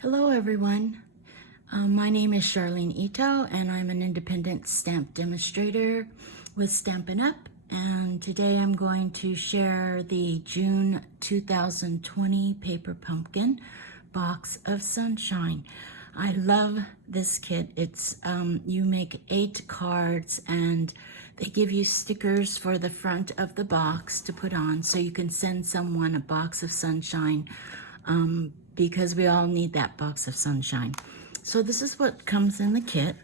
Hello everyone, my name is Charlene Ito and I'm an independent stamp demonstrator with Stampin' Up! And today I'm going to share the June 2020 Paper Pumpkin Box of Sunshine. I love this kit. It's you make 8 cards and they give you stickers for the front of the box to put on so you can send someone a box of sunshine because we all need that box of sunshine. So this is what comes in the kit.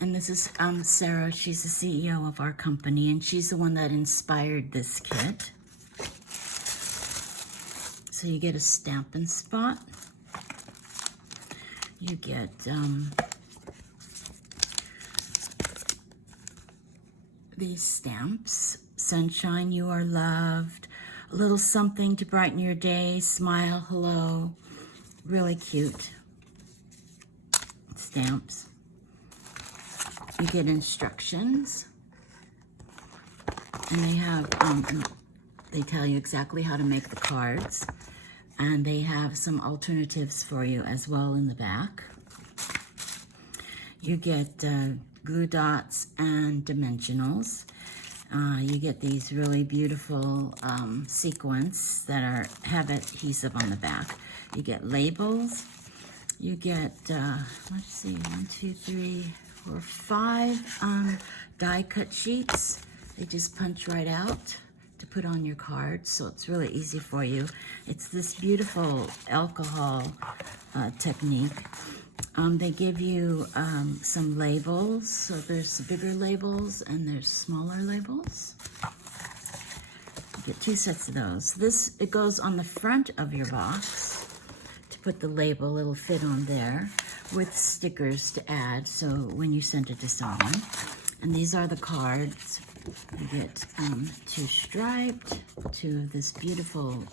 And this is Sarah. She's the CEO of our company, and she's the one that inspired this kit. So you get a Stampin' Spot. You get these stamps. Sunshine, you are loved. A little something to brighten your day. Smile, hello. Really cute stamps. You get instructions, and they have they tell you exactly how to make the cards, and they have some alternatives for you as well in the back. You get glue dots and dimensionals. You get these really beautiful sequins that have adhesive on the back. You get labels. You get, let's see, 1, 2, 3, 4, 5 die cut sheets. They just punch right out to put on your cards, so it's really easy for you. It's this beautiful alcohol technique. They give you some labels, so there's bigger labels and there's smaller labels. You get 2 sets of those. It goes on the front of your box to put the label. It'll fit on there with stickers to add, so when you send it to someone. And these are the cards. You get 2 striped, 2 of this beautiful,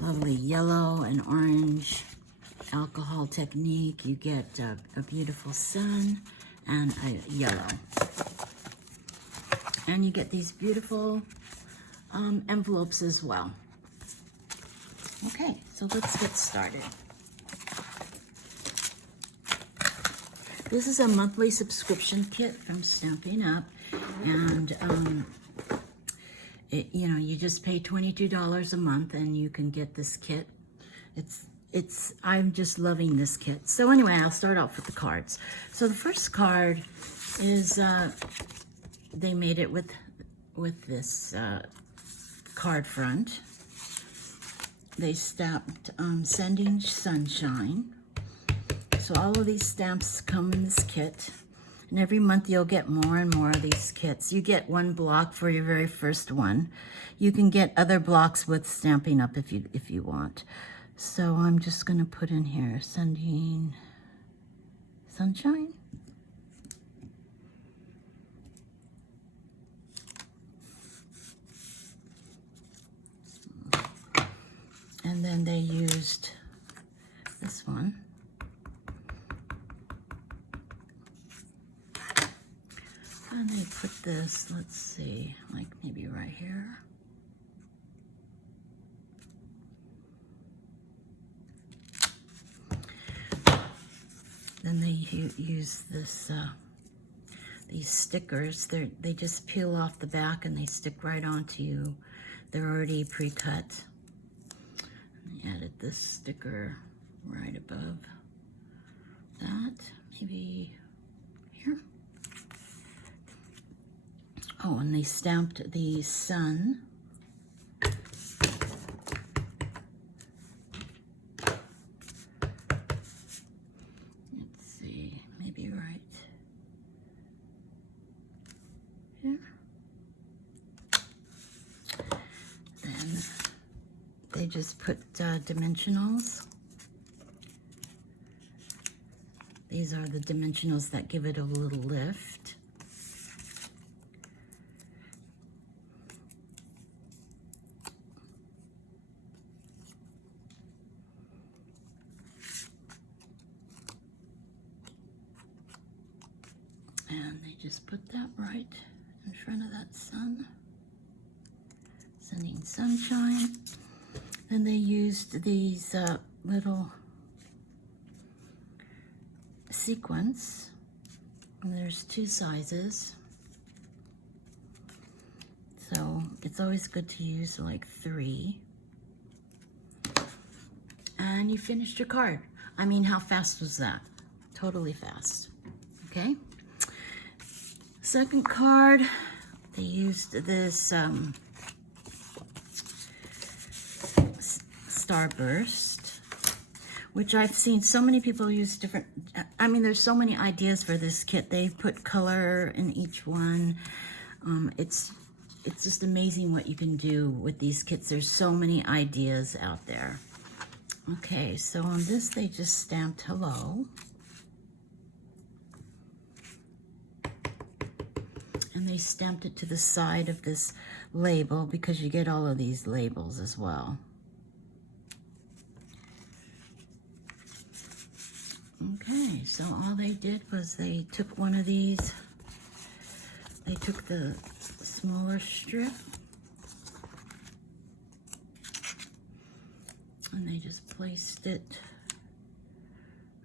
lovely yellow and orange alcohol technique. You get a beautiful sun and a yellow. And you get these beautiful envelopes as well. Okay, so let's get started. This is a monthly subscription kit from Stampin' Up! And you just pay $22 a month and you can get this kit. I'm just loving this kit. So anyway, I'll start off with the cards. So the first card is, they made it with this card front. They stamped Sending Sunshine. So all of these stamps come in this kit. And every month you'll get more and more of these kits. You get 1 block for your very first one. You can get other blocks with Stampin' Up! if you want. So I'm just going to put in here, Sending Sunshine. And then they used this one. And they put this, let's see, like maybe right here. Then they use this, these stickers. They just peel off the back and they stick right onto you. They're already pre-cut. I added this sticker right above that, maybe here. Oh, and they stamped the sun. They just put dimensionals. These are the dimensionals that give it a little lift. And they just put that right in front of that sun. Sending Sunshine. Then they used these little sequins. And there's 2 sizes. So it's always good to use like 3. And you finished your card. I mean, how fast was that? Totally fast. Okay. Second card, they used this Starburst, which I've seen so many people use different, I mean, there's so many ideas for this kit. They put color in each one. It's just amazing what you can do with these kits. There's so many ideas out there. Okay, so on this they just stamped hello. And they stamped it to the side of this label because you get all of these labels as well. Okay, so all they did was they took one of these, they took the smaller strip, and they just placed it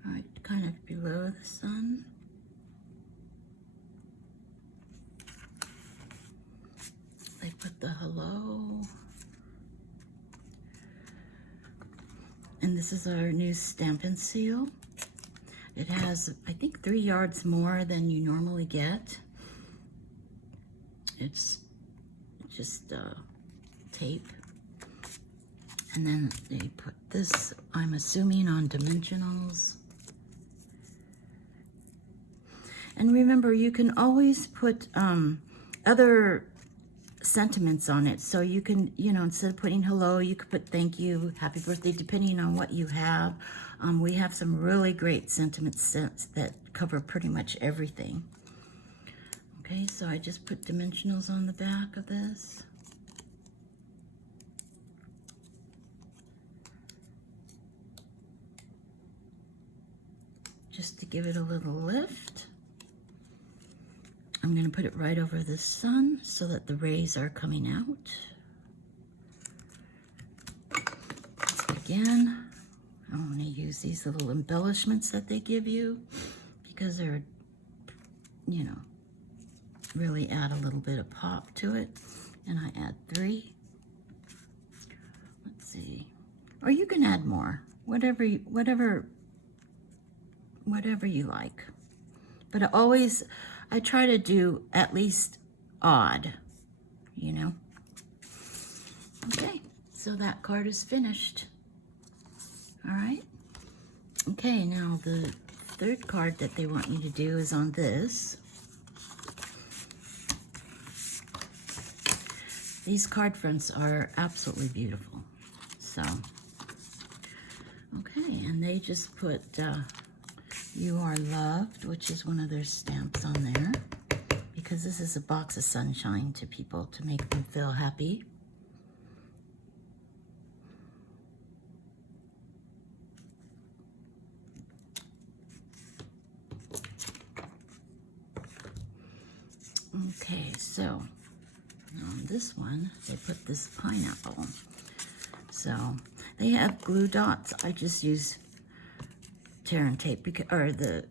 right kind of below the sun. They put the hello. And this is our new Stampin' Seal. It has, I think, 3 yards more than you normally get. It's just tape. And then they put this, I'm assuming, on dimensionals. And remember, you can always put other sentiments on it. So you can, you know, instead of putting hello, you could put thank you, happy birthday, depending on what you have. We have some really great sentiment sets that cover pretty much everything. Okay, so I just put dimensionals on the back of this. Just to give it a little lift. I'm going to put it right over the sun so that the rays are coming out. Again, I'm going to use these little embellishments that they give you because they're, you know, really add a little bit of pop to it. And I add 3. Let's see. Or you can add more, whatever you like. But I try to do at least odd, you know. Okay, so that card is finished. All right. Okay, now the third card that they want you to do is on this. These card fronts are absolutely beautiful. So, okay, and they just put You Are Loved, which is one of their stamps on there, because this is a box of sunshine to people to make them feel happy. Okay, so on this one, they put this pineapple. So they have glue dots. I just use tear and tape, or the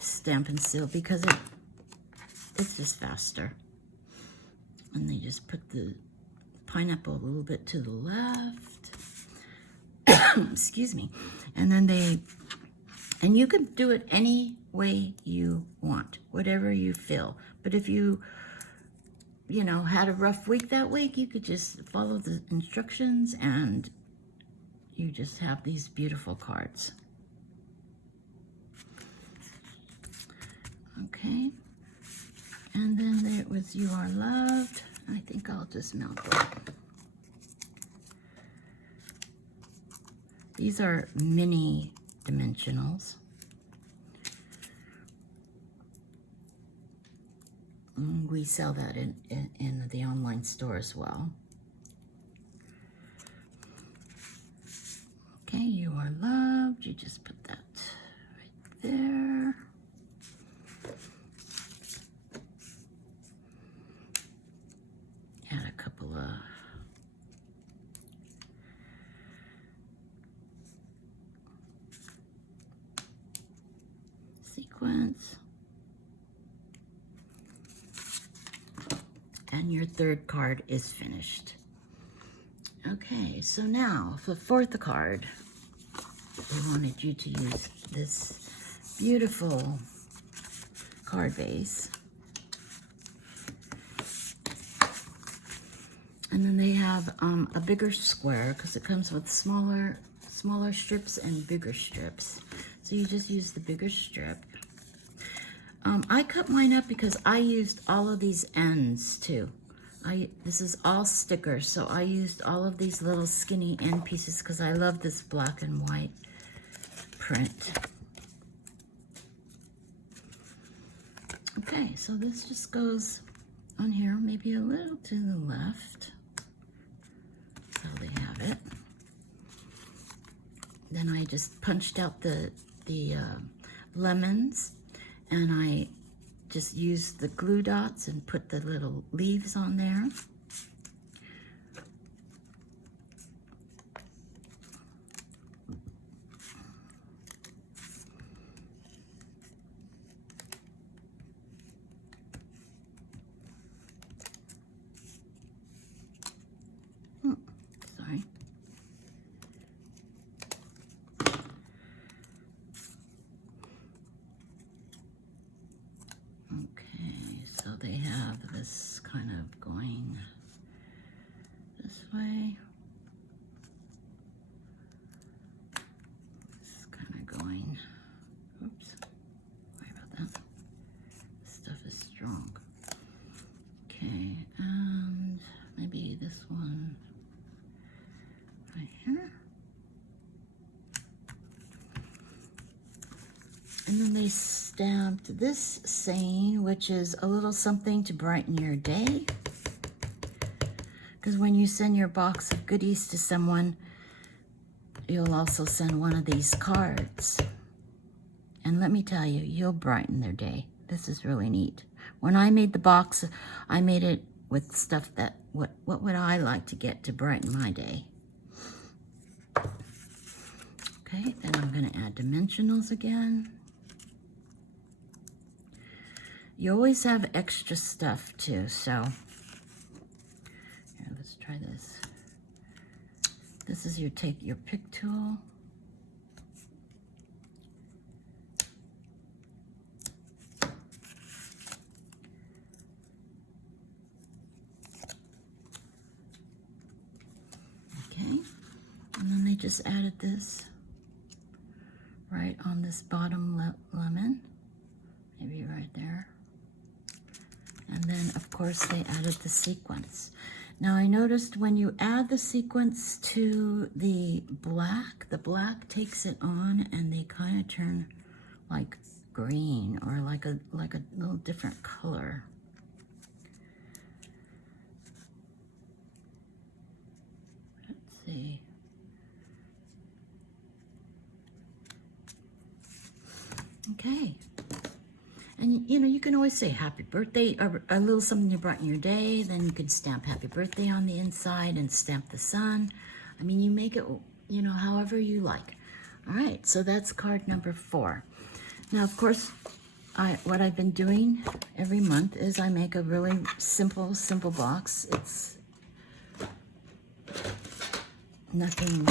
Stampin' Seal, because it's just faster. And they just put the pineapple a little bit to the left. Excuse me. And then and you can do it any way you want, whatever you feel. But if you know, had a rough week that week, you could just follow the instructions and you just have these beautiful cards. Okay. And then there was You Are Loved. I think I'll just mount that. These are mini dimensionals. We sell that in the online store as well. Okay, You Are Loved. You just put that right there. Add a couple of and your third card is finished. Okay, so now for the fourth card, we wanted you to use this beautiful card base. And then they have a bigger square because it comes with smaller strips and bigger strips. So you just use the bigger strip. I cut mine up because I used all of these ends too. This is all stickers, so I used all of these little skinny end pieces because I love this black and white print. Okay, so this just goes on here, maybe a little to the left. So they have it. Then I just punched out the lemons, and I just used the glue dots and put the little leaves on there. Sorry. Okay, so they have this kind of going this way. This kind of going, oops, sorry about that. This stuff is strong. Okay, and maybe this one right here. And then they stamped this saying, which is a little something to brighten your day. Because when you send your box of goodies to someone, you'll also send one of these cards. And let me tell you, you'll brighten their day. This is really neat. When I made the box, I made it with stuff that, what would I like to get to brighten my day? Okay, then I'm going to add dimensionals again. You always have extra stuff too, so here, let's try this. This is your take your pick tool. Okay, and then they just added this right on this bottom lemon, maybe right there. And then, of course, they added the sequins. Now, I noticed when you add the sequins to the black takes it on, and they kind of turn like green or like a little different color. Let's see. Okay. And you know, you can always say happy birthday, or a little something you brought in your day. Then you can stamp happy birthday on the inside and stamp the sun. I mean, you make it, you know, however you like. All right, so that's card number 4. Now, of course, what I've been doing every month is I make a really simple box. It's nothing.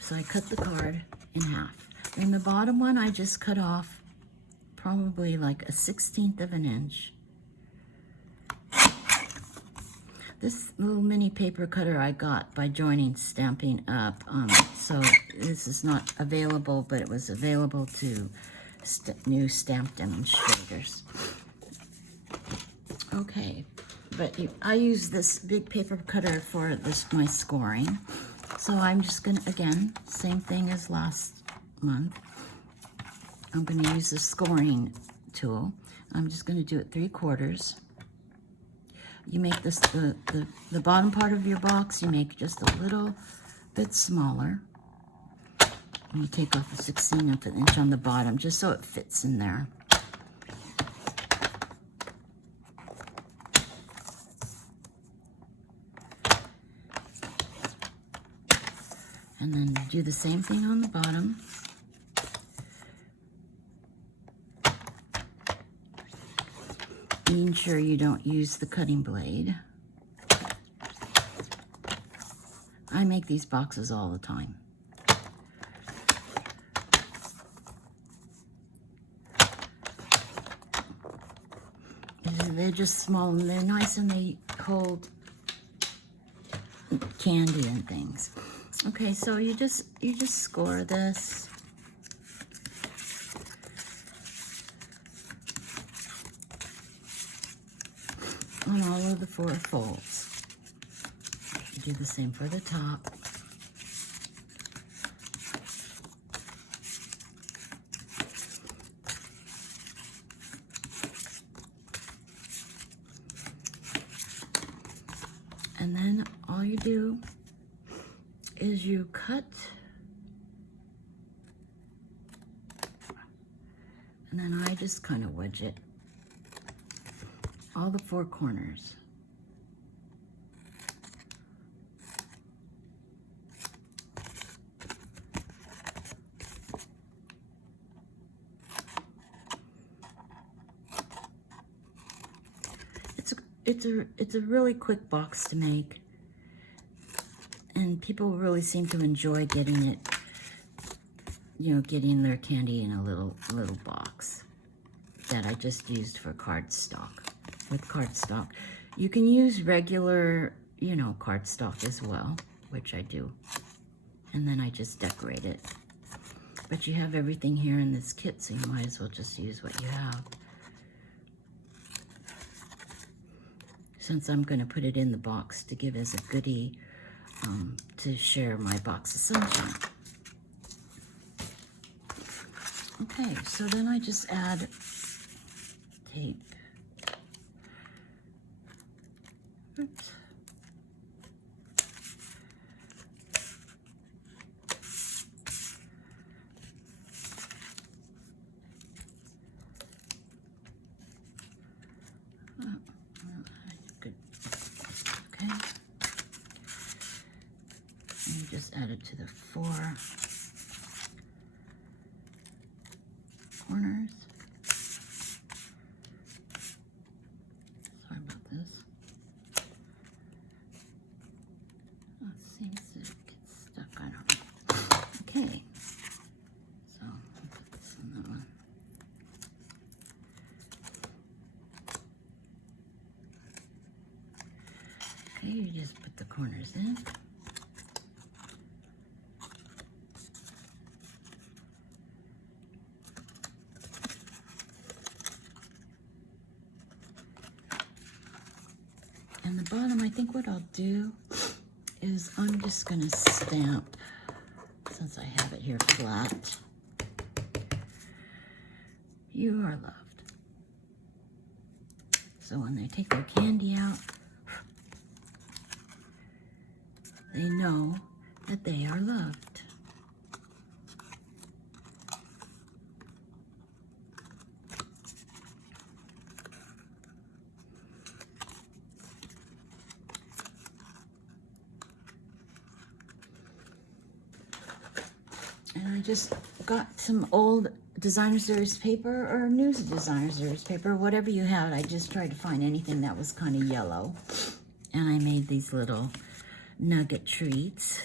So I cut the card in half. And the bottom one, I just cut off probably like a 1/16 of an inch. This little mini paper cutter I got by joining Stamping Up. So this is not available, but it was available to new stamp demonstrators. Okay, but I use this big paper cutter for my scoring. So I'm just gonna, again, same thing as last month. I'm gonna use the scoring tool. I'm just gonna do it 3/4. You make this, the bottom part of your box, you make just a little bit smaller. And you take off a 1/16 of an inch on the bottom, just so it fits in there. And then do the same thing on the bottom. Being sure you don't use the cutting blade. I make these boxes all the time. They're just small and they're nice and they hold candy and things. Okay, so you just score this. On all of the 4 folds. You do the same for the top. And then all you do is you cut, and then I just kind of wedge it all the 4 corners. It's a really quick box to make, and people really seem to enjoy getting it, you know, getting their candy in a little box that I just used for cardstock. With cardstock, you can use regular, you know, cardstock as well, which I do, and then I just decorate it. But you have everything here in this kit, so you might as well just use what you have. Since I'm going to put it in the box to give as a goodie to share my box of sunshine. Okay, so then I just add tape. Oops. Good. Okay. And you just add it to the 4 corners. Sorry about this. Oh, it seems to get stuck. I don't know. Okay. So I'll put this in that one. Okay, you just put the corners in. And the bottom, I think what I'll do is I'm just gonna stamp, since I have it here flat, "You are loved." So when they take their candy out, they know that they are loved. And I just got some old designer series paper or new designer series paper, whatever you had. I just tried to find anything that was kind of yellow. And I made these little nugget treats.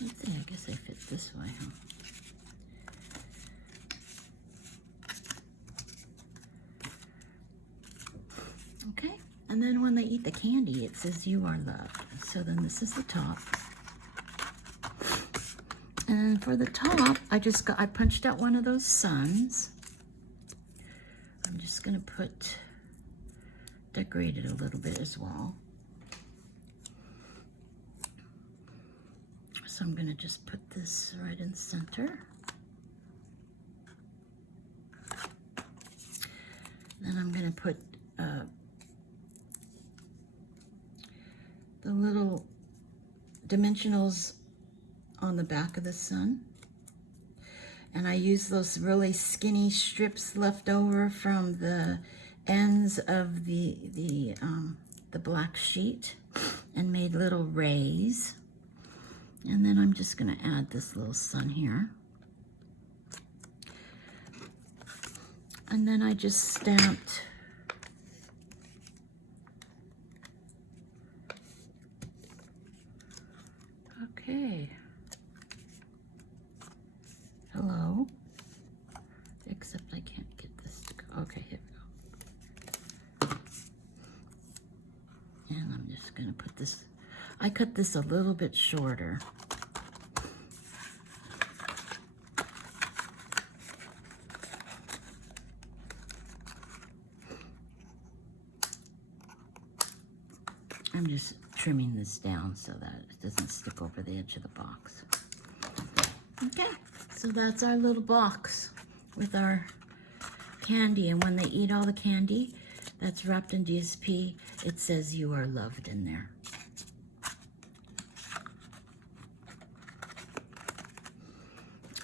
Let's see, I guess they fit this way, huh? Okay, and then when they eat the candy, it says "You are loved." So then this is the top. And for the top, I punched out one of those suns. I'm just gonna decorate it a little bit as well. So I'm gonna just put this right in the center. Then I'm gonna put the little dimensionals on the back of the sun. And I use those really skinny strips left over from the ends of the black sheet. and made little rays. And then I'm just going to add this little sun here. And then I just stamped okay. Hello. Except I can't get this to go. Okay, here we go. And I'm just going to put this, I cut this a little bit shorter. I'm just trimming this down so that it doesn't stick over the edge of the box. Okay, so that's our little box with our candy. And when they eat all the candy that's wrapped in DSP, it says you are loved in there.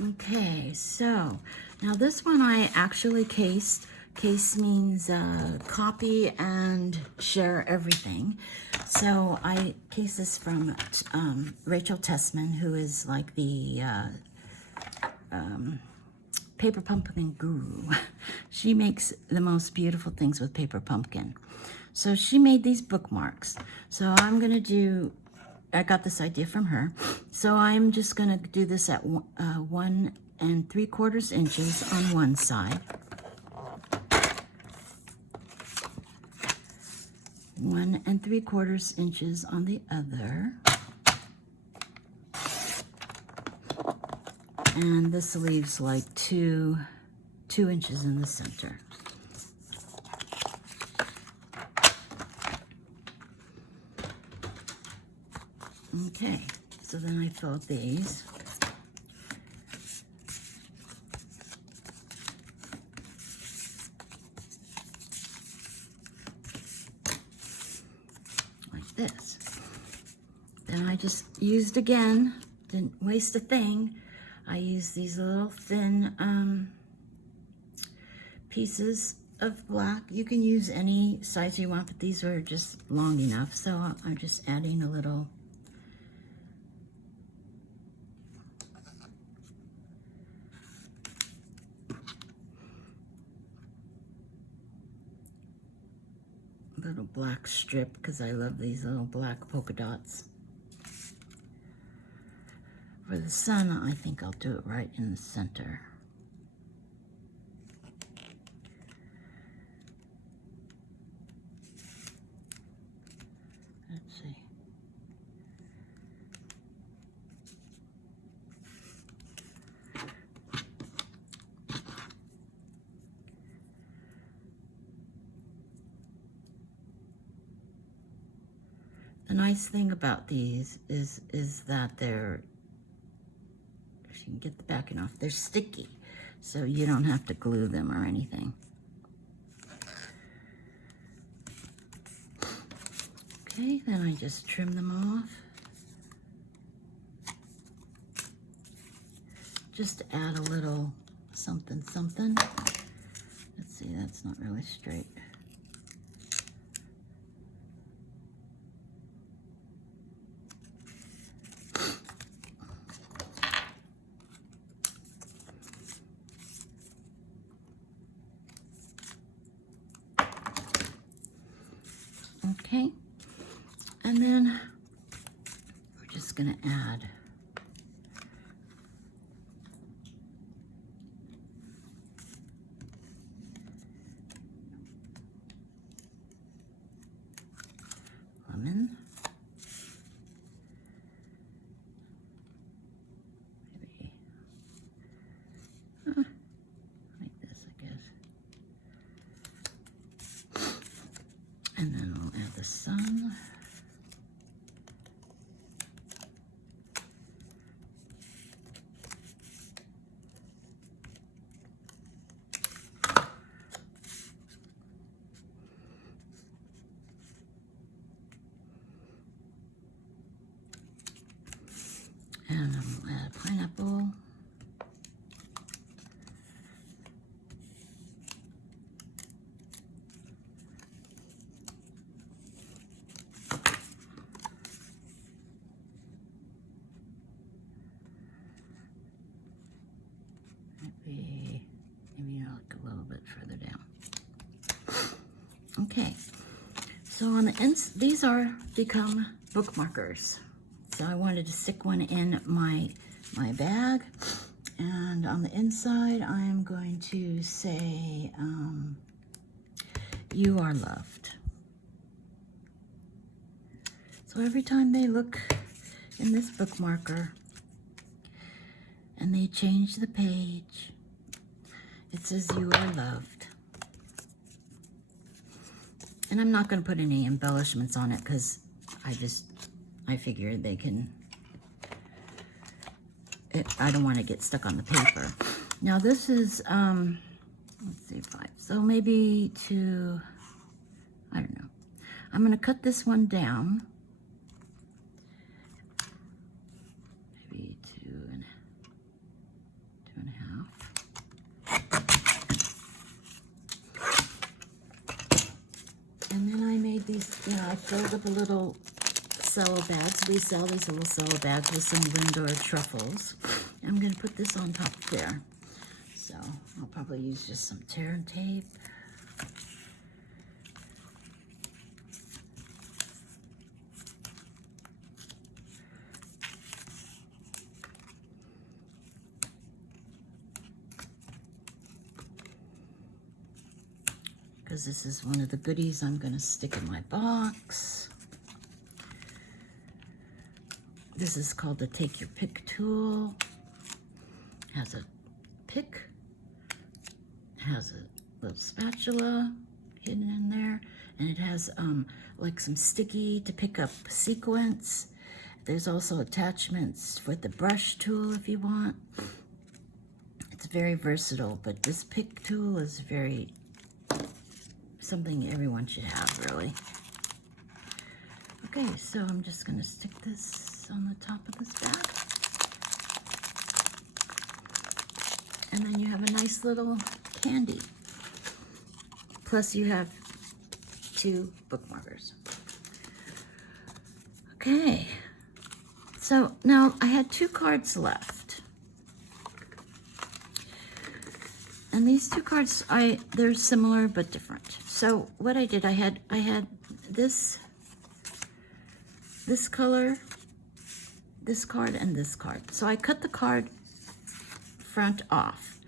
Okay, so now this one I actually cased. Case means copy and share everything. So I case this from Rachel Tessman, who is like the paper pumpkin guru. She makes the most beautiful things with paper pumpkin. So she made these bookmarks. So I'm gonna do, I got this idea from her. So I'm just gonna do this at 1 3/4 inches on one side. 1 3/4 inches on the other. And this leaves like 2 inches in the center. Okay, so then I fold these. Like this. Then I just used again, didn't waste a thing. I used these little thin pieces of black. You can use any size you want, but these are just long enough. So I'm just adding a little black strip because I love these little black polka dots. For the sun, I think I'll do it right in the center. Let's see. The nice thing about these is that they're, if you can get the backing off, they're sticky, so you don't have to glue them or anything. Okay, then I just trim them off. Just to add a little something, something. Let's see, that's not really straight. Okay, and then we're just gonna add lemon, maybe like this, I guess, and then we'll add the sun. maybe like a little bit further down. Okay, so on the ends, these are become bookmarkers. So I wanted to stick one in my bag, and on the inside I am going to say, you are loved. So every time they look in this bookmarker and they change the page, it says you are loved. And I'm not going to put any embellishments on it because I figured they can, I don't want to get stuck on the paper. Now this is, let's see, 5. So maybe I don't know. I'm going to cut this one down. Maybe 2.5. And then I made these, I filled up a little cello bags. We sell these little cello bags with some Lindor truffles. I'm going to put this on top there. So I'll probably use just some tear and tape. Because this is one of the goodies I'm going to stick in my box. This is called the Take Your Pick tool. It has a pick, it has a little spatula hidden in there, and it has like some sticky to pick up sequins. There's also attachments with the brush tool if you want. It's very versatile, but this pick tool is something everyone should have, really. Okay, so I'm just going to stick this on the top of this bag. And then you have a nice little candy. Plus you have 2 bookmarkers. Okay, so now I had 2 cards left. And these 2 cards, they're similar but different. So what I did, I had this color, this card, and this card. So I cut the card front off.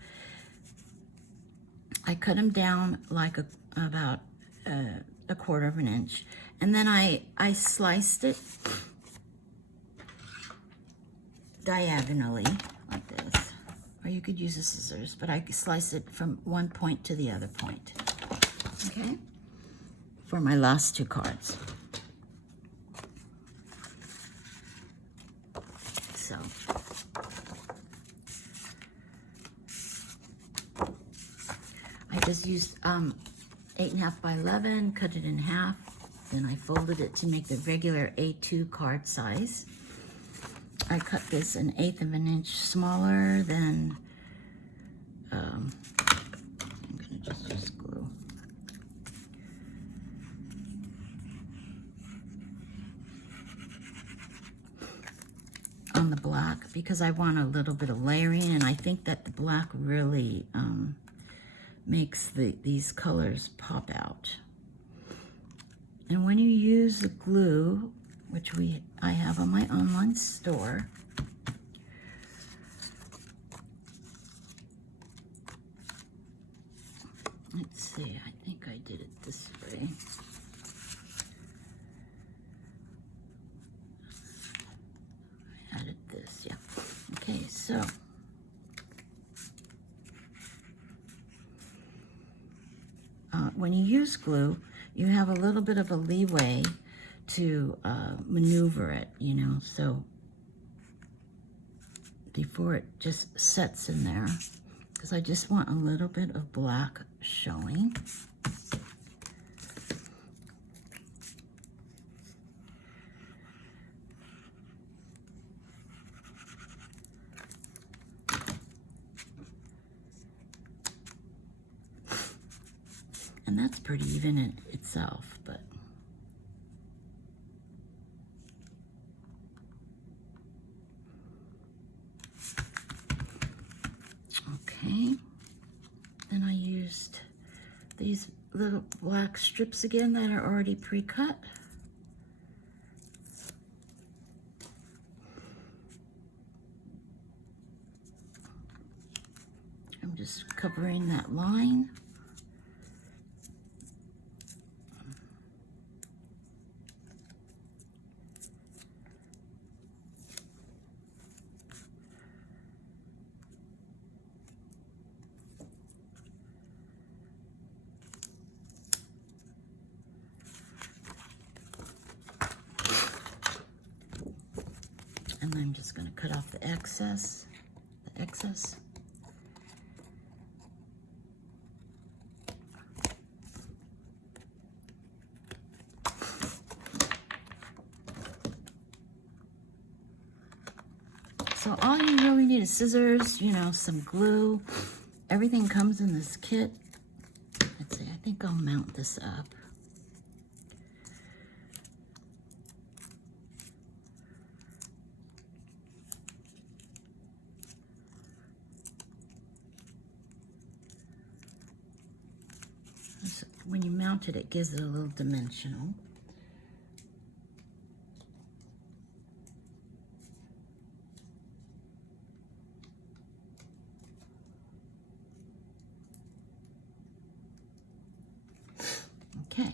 I cut them down like about a 1/4 of an inch, and then I sliced it diagonally like this. Or you could use the scissors, but I slice it from one point to the other point. Okay? For my last 2 cards. So I just used 8.5 by 11, cut it in half, then I folded it to make the regular A2 card size. I cut this 1/8 of an inch smaller than, I'm gonna just use glue. On the black, because I want a little bit of layering, and I think that the black really makes these colors pop out. And when you use the glue, which I have on my online store, let's see, I think I did it this way. I added this, yeah. Okay, so when you use glue, you have a little bit of a leeway to maneuver it, you know, so before it just sets in there, because I just want a little bit of black showing. And that's pretty even in itself, but okay. little black strips again that are already pre-cut. I'm just covering that line. And I'm just going to cut off the excess. So all you really need is scissors, you know, some glue. Everything comes in this kit. Let's see, I think I'll mount this up. When you mount it, it gives it a little dimensional. Okay,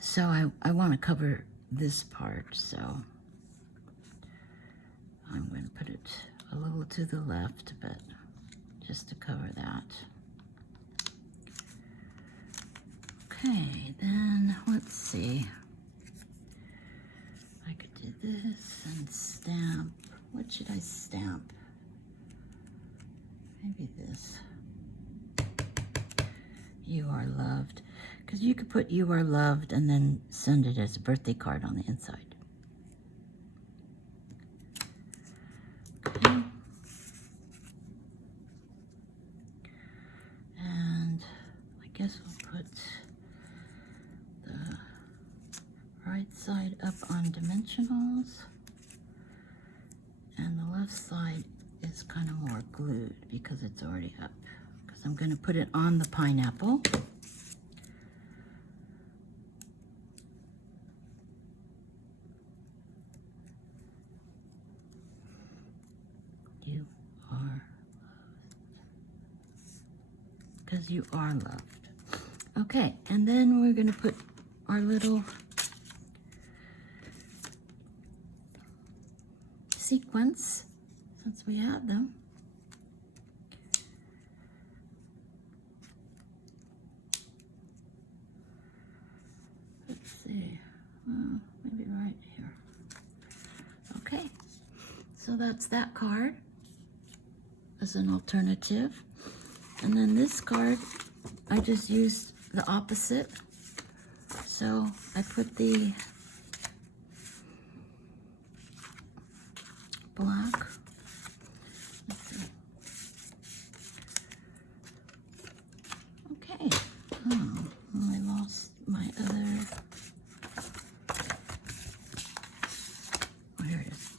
so I want to cover this part, so I'm going to put it a little to the left, but just to cover that. Okay, then let's see. I could do this and stamp. What should I stamp? Maybe this. You are loved. Because you could put you are loved and then send it as a birthday card on the inside. Okay. And I guess we'll put the right side up on dimensionals, and the left side is kind of more glued because it's already up. Because I'm going to put it on the pineapple. You are loved. Because you are loved. Okay, and then we're going to put our little sequins, since we have them. Let's see, maybe right here. Okay, so that's that card as an alternative. And then this card, I just used the opposite. So I put the black. Let's see. Okay. Oh, I lost my other. Oh, here it is.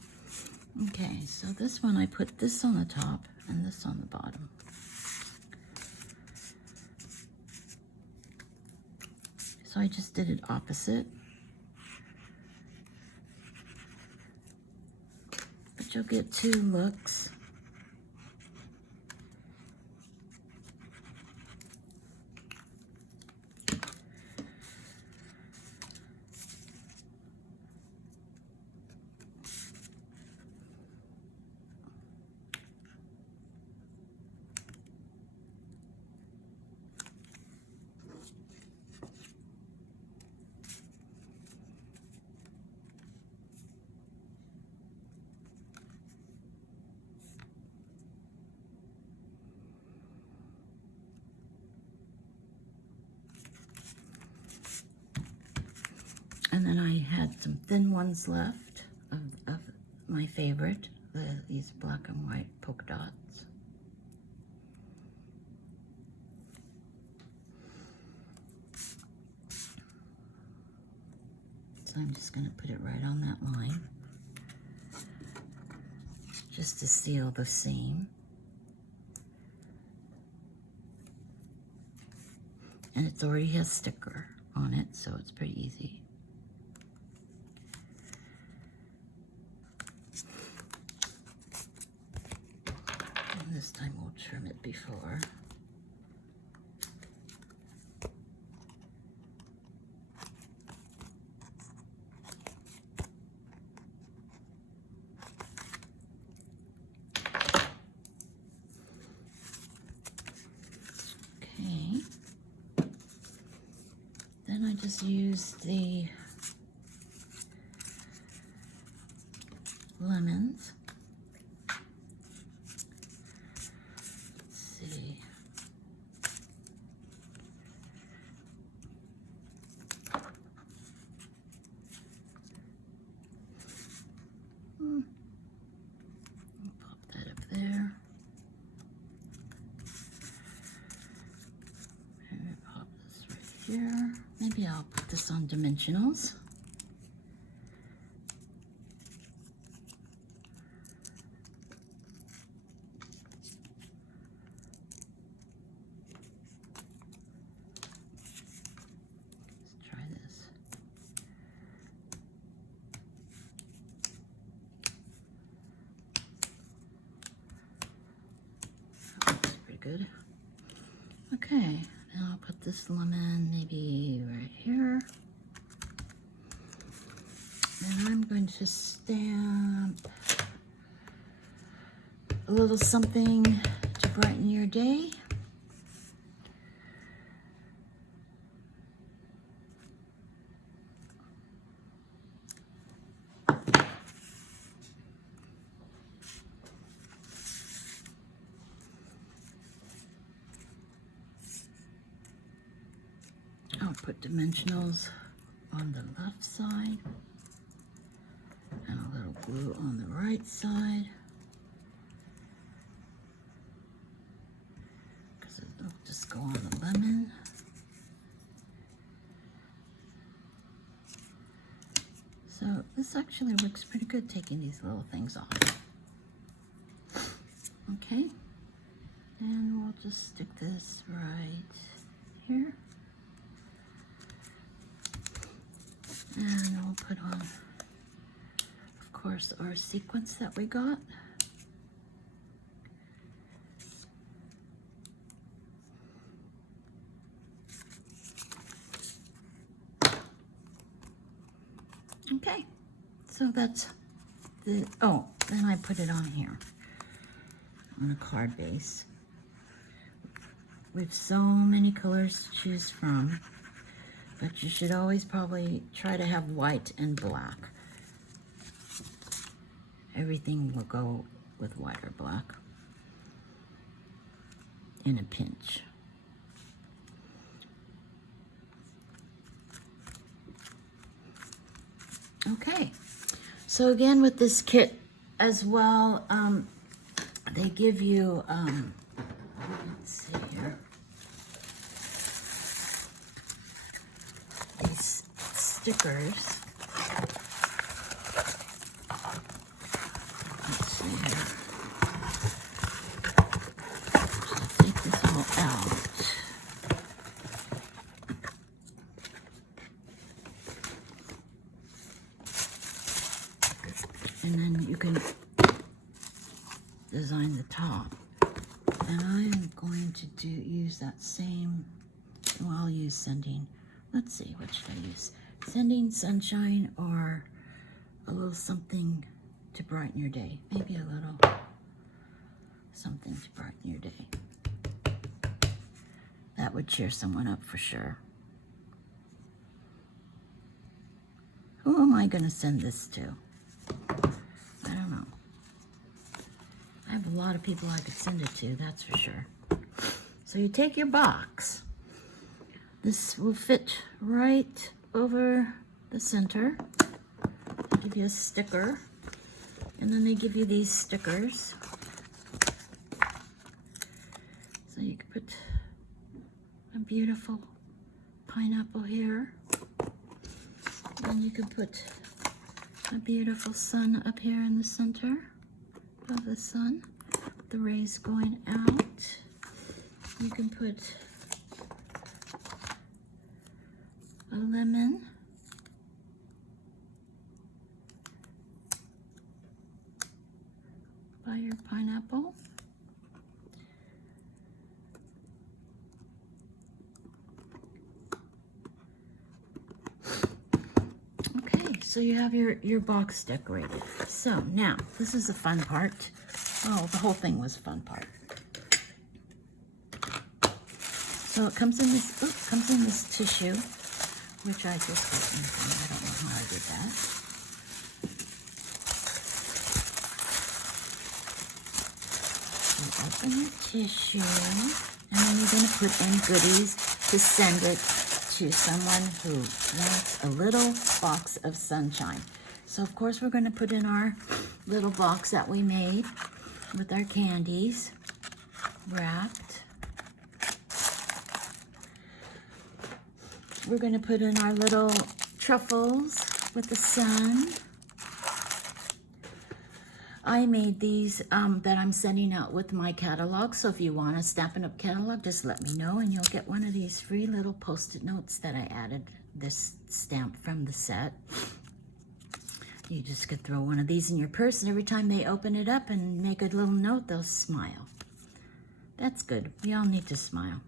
Okay, so this one I put this on the top and this on the bottom. So I just did it opposite. But you'll get two looks. And then I had some thin ones left of my favorite, these black and white polka dots. So I'm just going to put it right on that line, just to seal the seam. And it's already has sticker on it, so it's pretty easy. And this time we'll trim it before. Then I just use the lemons. Let's see. I'll pop that up there. Maybe pop this right here. Maybe I'll put this on dimensionals. Let's try this. That looks pretty good. Okay, now I'll put this lemon maybe right here. And I'm going to stamp a little something to brighten your day. I'll put dimensionals on the left side and a little glue on the right side, because it'll just go on the lemon. So this actually looks pretty good, taking these little things off. Okay, and we'll just stick this right here. And we'll put on, of course, our sequence that we got. Okay, so that's the, oh, then I put it on here, on a card base. We have so many colors to choose from, but you should always probably try to have white and black. Everything will go with white or black in a pinch. Okay, so again with this kit as well, they give you, let's see here, these stickers. Let's see here. So take this all out. And then you can design the top. And I am going to use that same, well, I'll use Sending. Let's see, what should I use? Sending Sunshine or a little something to brighten your day. Maybe a little something to brighten your day. That would cheer someone up for sure. Who am I going to send this to? I don't know. I have a lot of people I could send it to, that's for sure. So you take your box. This will fit right over the center. They give you a sticker. And then they give you these stickers. So you can put a beautiful pineapple here. And you can put a beautiful sun up here in the center of the sun, with the rays going out. You can put a lemon, fire pineapple, okay, so you have your box decorated. So now, this is the fun part. Oh, the whole thing was a fun part. So it comes in this tissue, which I just got in from. I don't know how I did that. So open the tissue, and then you're going to put in goodies to send it to someone who wants a little box of sunshine. So of course we're going to put in our little box that we made with our candies wrapped. We're going to put in our little truffles with the sun. I made these that I'm sending out with my catalog, so if you want a Stampin' Up! Catalog, just let me know and you'll get one of these free little Post-it notes that I added this stamp from the set. You just could throw one of these in your purse, and every time they open it up and make a little note, they'll smile. That's good. We all need to smile.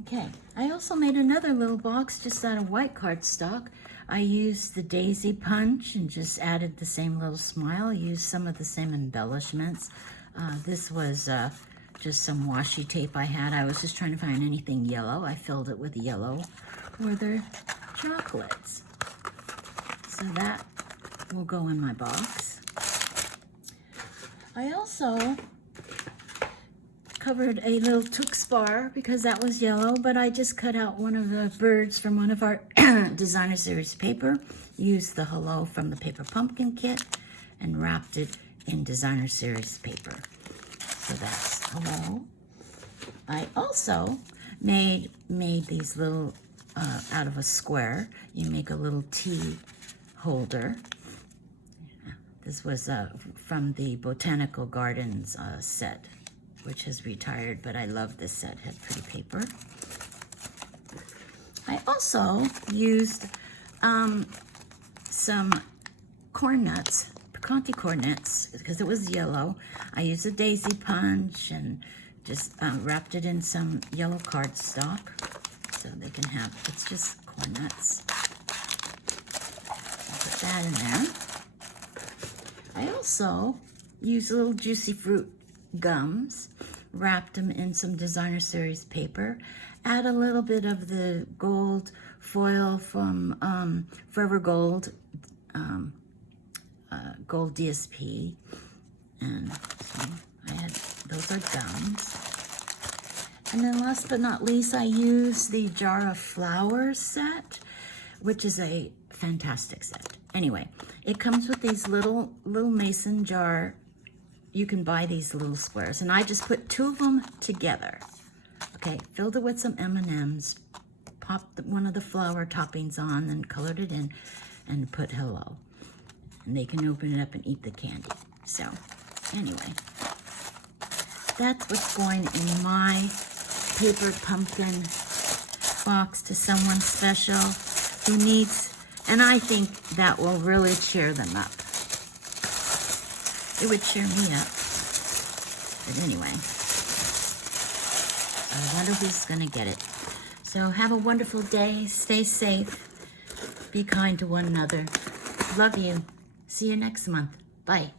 Okay, I also made another little box just out of white cardstock. I used the daisy punch and just added the same little smile. I used some of the same embellishments. This was just some washi tape I had. I was just trying to find anything yellow. I filled it with yellow for the chocolates. So that will go in my box. I also covered a little Tux bar because that was yellow, but I just cut out one of the birds from one of our designer series paper, used the hello from the paper pumpkin kit, and wrapped it in designer series paper. So that's hello. I also made these little out of a square. You make a little tea holder. This was from the Botanical Gardens set, which has retired, but I love this set. It had pretty paper. I also used some corn nuts, picante corn nuts, because it was yellow. I used a daisy punch and just wrapped it in some yellow cardstock so they can have, it's just corn nuts. Put that in there. I also used little juicy fruit gums, wrapped them in some designer series paper, add a little bit of the gold foil from Forever Gold, gold DSP, and so I had, those are gums. And then last but not least, I used the Jar of Flowers set, which is a fantastic set. Anyway, it comes with these little mason jar. You can buy these little squares, and I just put two of them together. Okay, filled it with some M&Ms, popped one of the flower toppings on, and colored it in, and put hello. And they can open it up and eat the candy. So, anyway, that's what's going in my paper pumpkin box to someone special who needs, and I think that will really cheer them up. It would cheer me up. But anyway, I wonder who's going to get it. So have a wonderful day. Stay safe. Be kind to one another. Love you. See you next month. Bye.